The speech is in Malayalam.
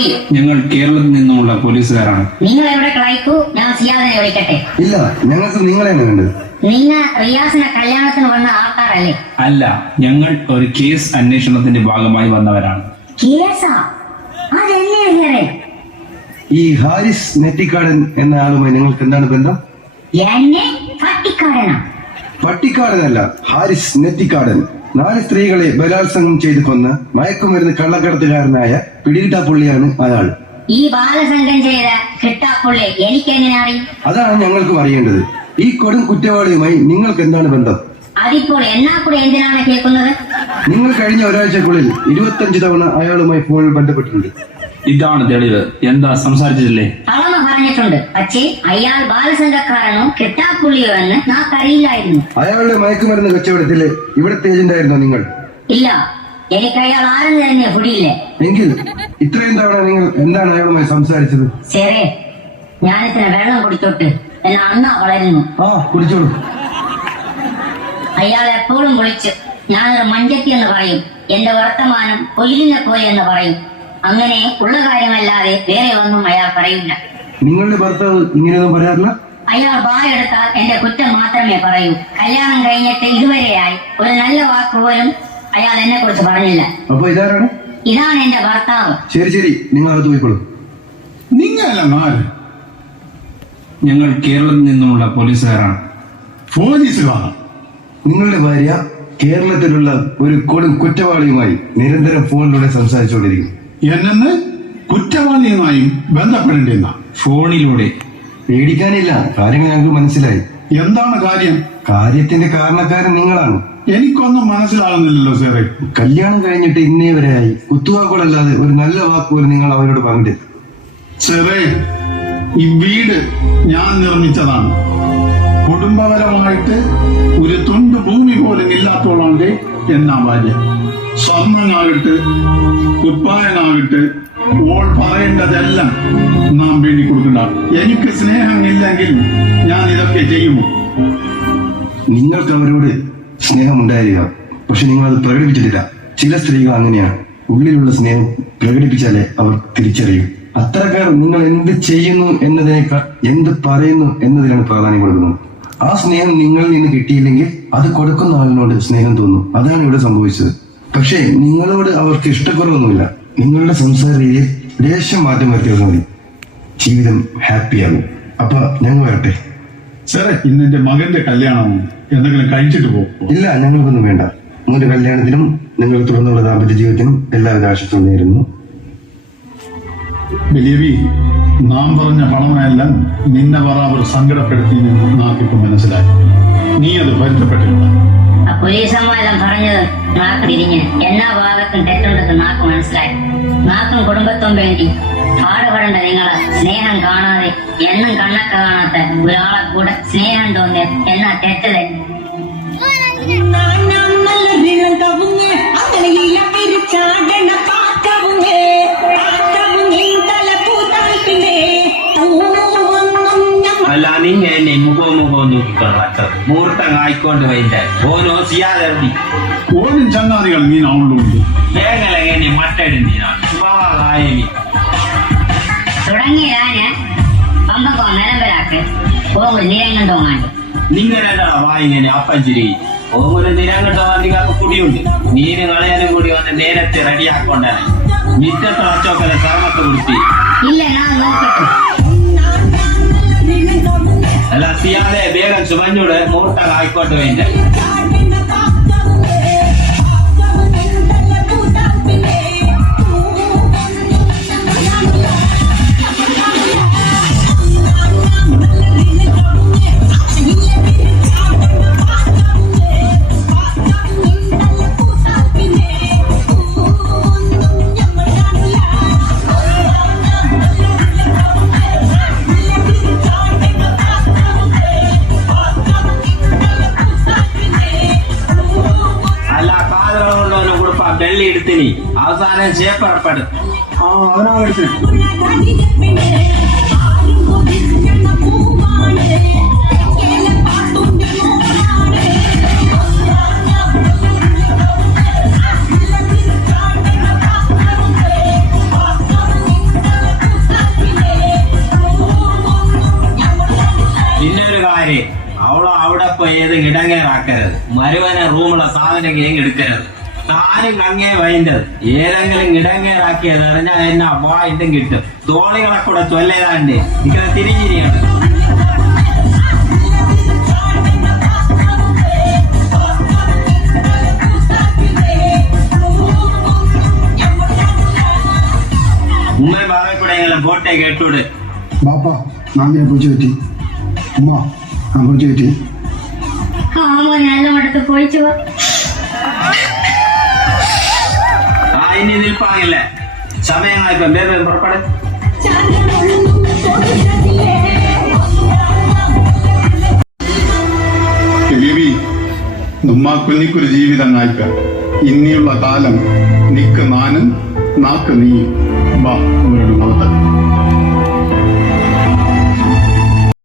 പൊടി. ഞങ്ങൾ കേരളത്തിൽ നിന്നുമുള്ള പോലീസുകാരാണ്. നിങ്ങൾ എവിടെ കളയിക്കൂ, ഞാൻ സിയാദിനെ വിളിക്കട്ടെ. ഇല്ല, ഞങ്ങൾക്ക് നിങ്ങളെയാണ് വേണ്ടത്. നിങ്ങൾ റിയാസിനെ കല്യാണത്തിന് വന്ന ആൾക്കാരല്ലേ? അല്ല, ഞങ്ങൾ ഒരു കേസ് അന്വേഷണത്തിന്റെ ഭാഗമായി വന്നവരാണ്. കേസാ? അതെന്നെ? ഈ ഹാരിസ് നെറ്റിക്കാടൻ എന്ന ആളുമായി നിങ്ങൾക്ക് എന്താണ് ബന്ധം? എന്നെ പട്ടിക്കാടനാ? പട്ടിക്കാടനല്ല, ഹാരിസ് നെറ്റിക്കാടൻ. 4 സ്ത്രീകളെ ബലാത്സംഗം ചെയ്ത് കൊന്ന മയക്കുമരുന്ന് കള്ളക്കടത്തുകാരനായ പിടികിട്ടാപ്പുള്ളിയാണ് അയാൾ. ഈ ബാലസംഘം ചെയ്ത കിട്ടാപ്പുള്ളി എനിക്കെങ്ങനെ അറിയും? അതാണ് ഞങ്ങൾക്കും അറിയേണ്ടത്. ഈ കൊടും കുറ്റവാളിയുമായി നിങ്ങൾക്ക് എന്താണ് ബന്ധം? അതിപ്പോൾ എന്നാ കൂടെ എന്തിനാണ് കേൾക്കുന്നത്? നിങ്ങൾ കഴിഞ്ഞ ഒരാഴ്ചക്കുള്ളിൽ 25 തവണ അയാളുമായി ഫോണിൽ ബന്ധപ്പെട്ടിട്ടുണ്ട്. ഇതാണ് തെളിവ്. എന്താ സംസാരിച്ചിട്ടില്ലേ? കളമ പറഞ്ഞിട്ടുണ്ട്. പക്ഷേ അയാൾ ബാലസംഘക്കാരനോ കിട്ടാപ്പുള്ളിയോ എന്ന് നാക്കറിയില്ലായിരുന്നു. അയാളുടെ മയക്കുമരുന്ന് കച്ചവടത്തിലെ ഇവിടുത്തെ ഏജന്റായിരുന്നോ നിങ്ങൾ? ഇല്ല, എനിക്ക് അയാൾ ആരെന്ന് തന്നെ പിടിയില്ലേ. എങ്കിൽ ഇത്രയും തവണ നിങ്ങൾ എന്താണ് അയാളുമായി സംസാരിച്ചത്? ശരി, ഞാനിത്തിന് വെള്ളം കുടിച്ചോട്ട് എന്നെ അണ്ണ വളരുന്നു. കുടിച്ചോളൂ. അയാൾ എപ്പോഴും വിളിച്ച് ഞാനൊരു മഞ്ചത്തി എന്ന് പറയും, എന്റെ വർത്തമാനം കൊല്ലിനെ പോലെ എന്ന് പറയും. അങ്ങനെ ഉള്ള കാര്യമല്ലാതെ വേറെ ഒന്നും അയാൾ പറയില്ല. നിങ്ങളുടെ ഭർത്താവ് ഇങ്ങനെയൊന്നും പറയാറില്ല? അയാൾ ബായെടുത്താൽ എന്റെ കുറ്റം മാത്രമേ പറയൂ. കല്യാണം കഴിഞ്ഞിട്ട് ഇതുവരെയായി ഒരു നല്ല വാക്ക് പോലും അയാൾ എന്നെ കുറിച്ച് പറഞ്ഞില്ല. അപ്പൊ ഇതാരാണ്? ഇതാണ് എന്റെ ഭർത്താവ്. ശരി, നിങ്ങൾ അത് പോയിക്കോളൂ. ഞങ്ങൾ കേരളത്തിൽ നിന്നുമുള്ള പോലീസുകാരാണ്. പോലീസുകാരാണ്? നിങ്ങളുടെ ഭാര്യ കേരളത്തിലുള്ള ഒരു കൊടും കുറ്റവാളിയുമായി നിരന്തരം ഫോണിലൂടെ സംസാരിച്ചുകൊണ്ടിരിക്കും. എന്നെ കുറ്റവാളിയുമായും ബന്ധപ്പെടേണ്ടെന്ന? ഫോണിലൂടെ. പേടിക്കാനില്ല, കാര്യങ്ങൾ ഞങ്ങൾക്ക് മനസ്സിലായി. എന്താണ് കാര്യം? കാര്യത്തിന്റെ കാരണക്കാരൻ നിങ്ങളാണ്. എനിക്കൊന്നും മനസ്സിലാകുന്നില്ലല്ലോ സാറേ. കല്യാണം കഴിഞ്ഞിട്ട് ഇന്നേ വരെയായി കുത്തുവാക്കുകളല്ലാതെ ഒരു നല്ല വാക്ക് പോലും നിങ്ങൾ അവരോട് പറഞ്ഞിട്ടില്ല. സാറേ, ഈ വീട് ഞാൻ നിർമ്മിച്ചതാണ്. കുടുംബപരമായിട്ട് ഒരു തുണ്ട് ഭൂമി പോലും ഇല്ലാത്തോളാണ്ട് എന്നാ ഭാര്യ. സ്വർണ്ണനാകട്ട് കുപ്പായനാകട്ട് ഓൾ പറയേണ്ടതെല്ലാം നാം വേണ്ടി കൊടുക്കണ്ട. എനിക്ക് സ്നേഹമില്ലെങ്കിൽ ഞാൻ ഇതൊക്കെ ചെയ്യുമോ? നിങ്ങൾക്ക് അവരോട് സ്നേഹമുണ്ടായിരിക്കാം, പക്ഷെ നിങ്ങൾ അത് പ്രകടിപ്പിച്ചിട്ടില്ല. ചില സ്ത്രീകൾ അങ്ങനെയാണ്. ഉള്ളിലുള്ള സ്നേഹം പ്രകടിപ്പിച്ചാലേ അവർ തിരിച്ചറിയും. അത്തരക്കാർ നിങ്ങൾ എന്ത് ചെയ്യുന്നു എന്നതിനേക്കാൾ എന്ത് പറയുന്നു എന്നതിനാണ് പ്രാധാന്യം കൊടുക്കുന്നത്. ആ സ്നേഹം നിങ്ങളിൽ നിന്ന് കിട്ടിയില്ലെങ്കിൽ അത് കൊടുക്കുന്ന ആളിനോട് സ്നേഹം തോന്നും. അതാണ് ഇവിടെ സംഭവിച്ചത്. പക്ഷേ നിങ്ങളോട് അവർക്ക് ഇഷ്ടക്കുറവൊന്നുമില്ല. നിങ്ങളുടെ സംസാര രീതിയിൽ ലേശം മാറ്റം വരുത്തിയാൽ മതി, ജീവിതം ഹാപ്പിയാകും. അപ്പൊ ഞങ്ങൾ വരട്ടെ. സാറേ, ഇന്ന് എന്റെ മകന്റെ കല്യാണം, എന്തെങ്കിലും കഴിച്ചിട്ട് പോകും? ഇല്ല, ഞങ്ങൾക്കൊന്നും വേണ്ട. നിങ്ങളുടെ കല്യാണത്തിനും നിങ്ങൾ തുടർന്നുള്ള ദാമ്പത്യ ജീവിതത്തിനും എല്ലാവിധ ആശംസകളും നേരുന്നു. ബലിയവി, നാം പറഞ്ഞ ഫലമെല്ലാം നിന്നെ ബറാബർ സങ്കടപ്പെടുത്തിയെന്ന് നാക്കിപ്പോ മനസ്സിലായി. നീ അത് വരുത്തപ്പെട്ടില്ല. പോലീസമ്മാരെല്ലാം പറഞ്ഞത് നാക്ക് തിരിഞ്ഞ് എല്ലാ ഭാഗത്തും തെറ്റുണ്ടെന്ന് നാക്ക് മനസ്സിലായി. നാക്കും കുടുംബത്തും വേണ്ടി പാടുപെടേണ്ട നിങ്ങള് സ്നേഹം കാണാതെ എന്നും കണ്ണൊക്കെ കാണാത്ത ഒരാളെ കൂടെ സ്നേഹം തോന്നിയ എന്നാ തെറ്റത്? അല്ല, നിങ്ങ എന്നെ മുഖവും നോക്കിക്കൊള്ളു. മുഹൂർത്തം ആയിക്കൊണ്ട് വൈകിട്ട് ഓനോ സിയാതി ഓനും ചങ്ങാതികൾ നീ അവളുണ്ട്. വേഗം മട്ടടിനാണ് തുടങ്ങിയതാണ് പമ്പക്കോ നിലമ്പലാക്ക് പോകും നിരങ്ങണ്ടോ മാറ്റി. നിങ്ങളെന്താ വായിങ്ങനെ അപ്പഞ്ചിരി ഓരോ നിരങ്ങണ്ടോ നിങ്ങൾക്ക് കുടിയുണ്ട്. നീര് കളയാനും കൂടി വന്ന് നേരത്തെ റെഡിയാക്കൊണ്ടാണ്. മിറ്റത്തെ അച്ചോക്കല കർമ്മത്തെ കുറിച്ച് ഇല്ല, ഞാൻ നോക്കട്ടെ. അല്ല, സിയാതെ വേഗം ചുമഞ്ഞൂട് മുഹൂർത്തം ആയിക്കോട്ട് വേണ്ട. വെള്ളി എടുത്തിനി അവസാനം ചേപ്പറപ്പെടും. അതിനാകട്ടെ. ഏതെങ്കിലും ഇടങ്ങേറാക്കരുത്. മരുവനെ റൂമുള്ള സാധനം കേങ്ങ് എടുക്കരുത്. താനും അങ്ങേ വൈൻഡത് ഏതെങ്കിലും ഇടങ്ങേറാക്കിയത് അറിഞ്ഞാൽ എന്നാ വായിണ്ടും കിട്ടും. തോണികളെ കൂടെ ചൊല്ലേതാണ്ട് ഇങ്ങനെ തിരിഞ്ഞിരിയാണ്. ഉമ്മ ഭാവെ കൂടെ ഞങ്ങളെ ബോട്ടെ കേട്ടൂടെ. ബാപ്പാ നാമിനെ പൊളിച്ചു പറ്റി. ഉമ്മ ഞാൻ പൊളിച്ചു പറ്റി. എല്ലാം അടുത്ത് പോയിച്ചു ഇനി നിൽപ്പാങ്ങില്ല. സമയമായിപ്പോ വേഗം പുറപ്പെടെ. ബേബി നമ്മ കുഞ്ഞിക്കൊരു ജീവിതം ആയിക്ക. ഇനിയുള്ള കാലം നിക്ക് നാനും നാക്ക് നീ. ബാ അവരുടെ വളർത്ത